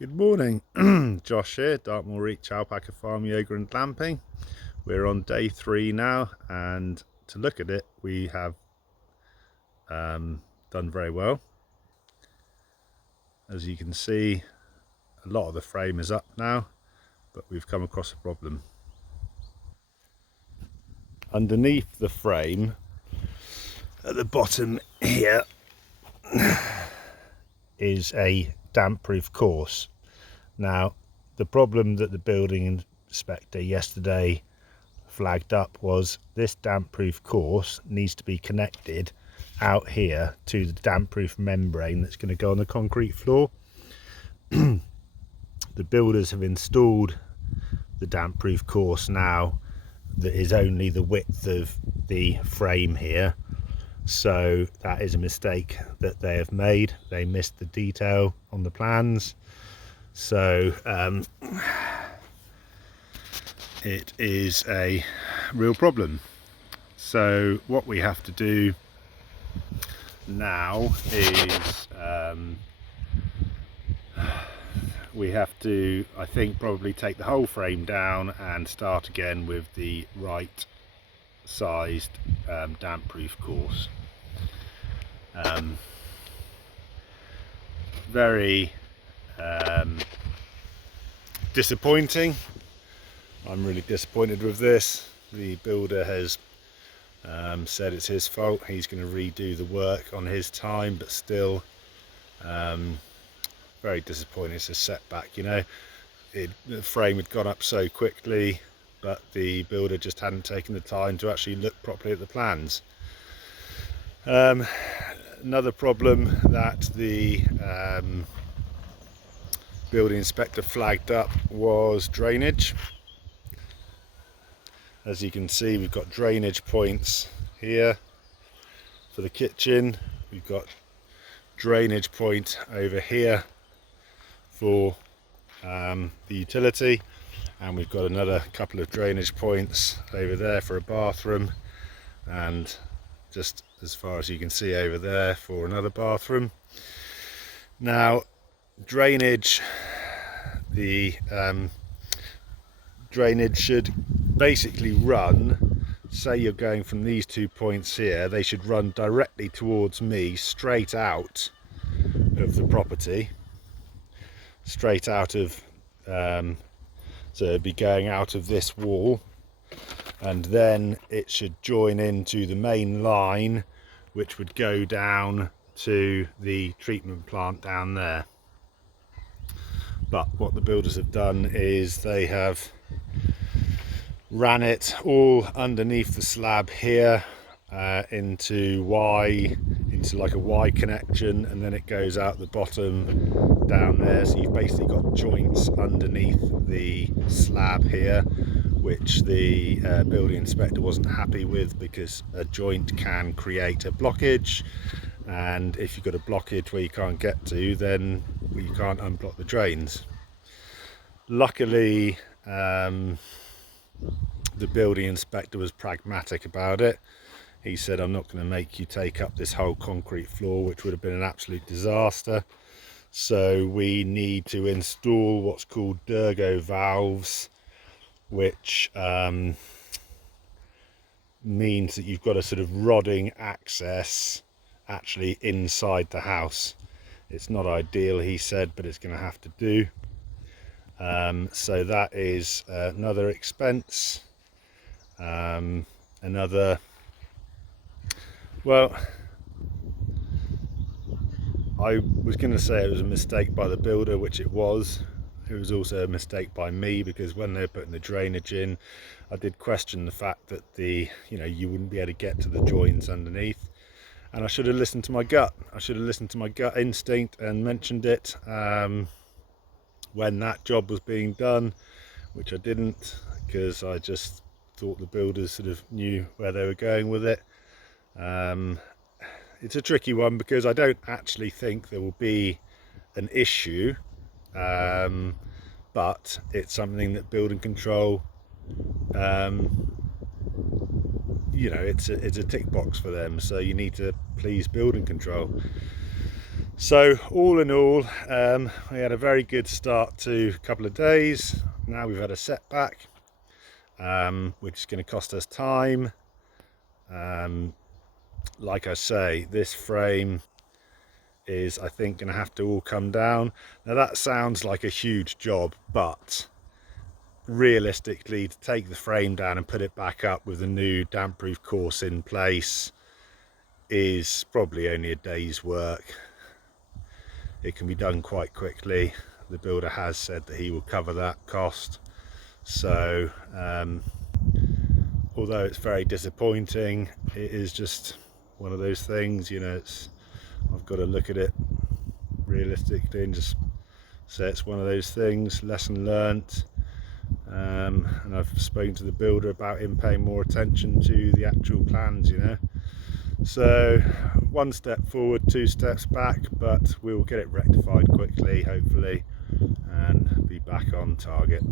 Good morning, Josh here, Dartmoor Reach Alpaca Farm Yoga and Glamping. We're on day 3 now, and to look at it, we have done very well. As you can see, a lot of the frame is up now, but we've come across a problem. Underneath the frame, at the bottom here, is a damp-proof course. Now, the problem that the building inspector yesterday flagged up was this damp-proof course needs to be connected out here to the damp-proof membrane that's going to go on the concrete floor. The builders have installed the damp-proof course now that is only the width of the frame here, so that is a mistake that they have made. They missed the detail on the plans, so it is a real problem. So what we have to do now is we have to, I think, probably take the whole frame down and start again with the right sized damp-proof course. Very disappointing. I'm really disappointed with this. The builder has said it's his fault. He's going to redo the work on his time, but still very disappointing. It's a setback, you know. The frame had gone up so quickly, but the builder just hadn't taken the time to actually look properly at the plans. Another problem that the building inspector flagged up was drainage. As you can see, we've got drainage points here for the kitchen. We've got drainage point over here for the utility, and we've got another couple of drainage points over there for a bathroom, and just as far as you can see over there for another bathroom. Now, drainage, the drainage should basically run, say you're going from these 2 points here, they should run directly towards me, straight out of the property, straight out of so it'd be going out of this wall, and then it should join into the main line, which would go down to the treatment plant down there. But what the builders have done is they have ran it all underneath the slab here into like a Y connection, and then it goes out the bottom down there. So you've basically got joints underneath the slab here, which the building inspector wasn't happy with, because a joint can create a blockage, and if you've got a blockage where you can't get to, then you can't unblock the drains. Luckily, the building inspector was pragmatic about it. He said, I'm not going to make you take up this whole concrete floor, which would have been an absolute disaster. So we need to install what's called Durgo valves, which means that you've got a sort of rodding access actually inside the house. It's not ideal, he said, but it's going to have to do. So that is another expense, well, I was going to say it was a mistake by the builder, which it was. It was also a mistake by me, because when they were putting the drainage in, I did question the fact that you wouldn't be able to get to the joints underneath, and I should have listened to my gut. I should have listened to my gut instinct and mentioned it when that job was being done, which I didn't, because I just thought the builders sort of knew where they were going with it. It's a tricky one, because I don't actually think there will be an issue, but it's something that building control, it's a tick box for them, so you need to please building control. So all in all, we had a very good start to a couple of days. Now we've had a setback, which is going to cost us time. Like I say, this frame is, I think, going to have to all come down. Now that sounds like a huge job, but realistically, to take the frame down and put it back up with a new damp-proof course in place is probably only a day's work. It can be done quite quickly. The builder has said that he will cover that cost. So although it's very disappointing, it is just one of those things, you know. I've got to look at it realistically and just say it's one of those things, lesson learnt. And I've spoken to the builder about him paying more attention to the actual plans, you know. So one step forward, two steps back, but we'll get it rectified quickly, hopefully, and be back on target.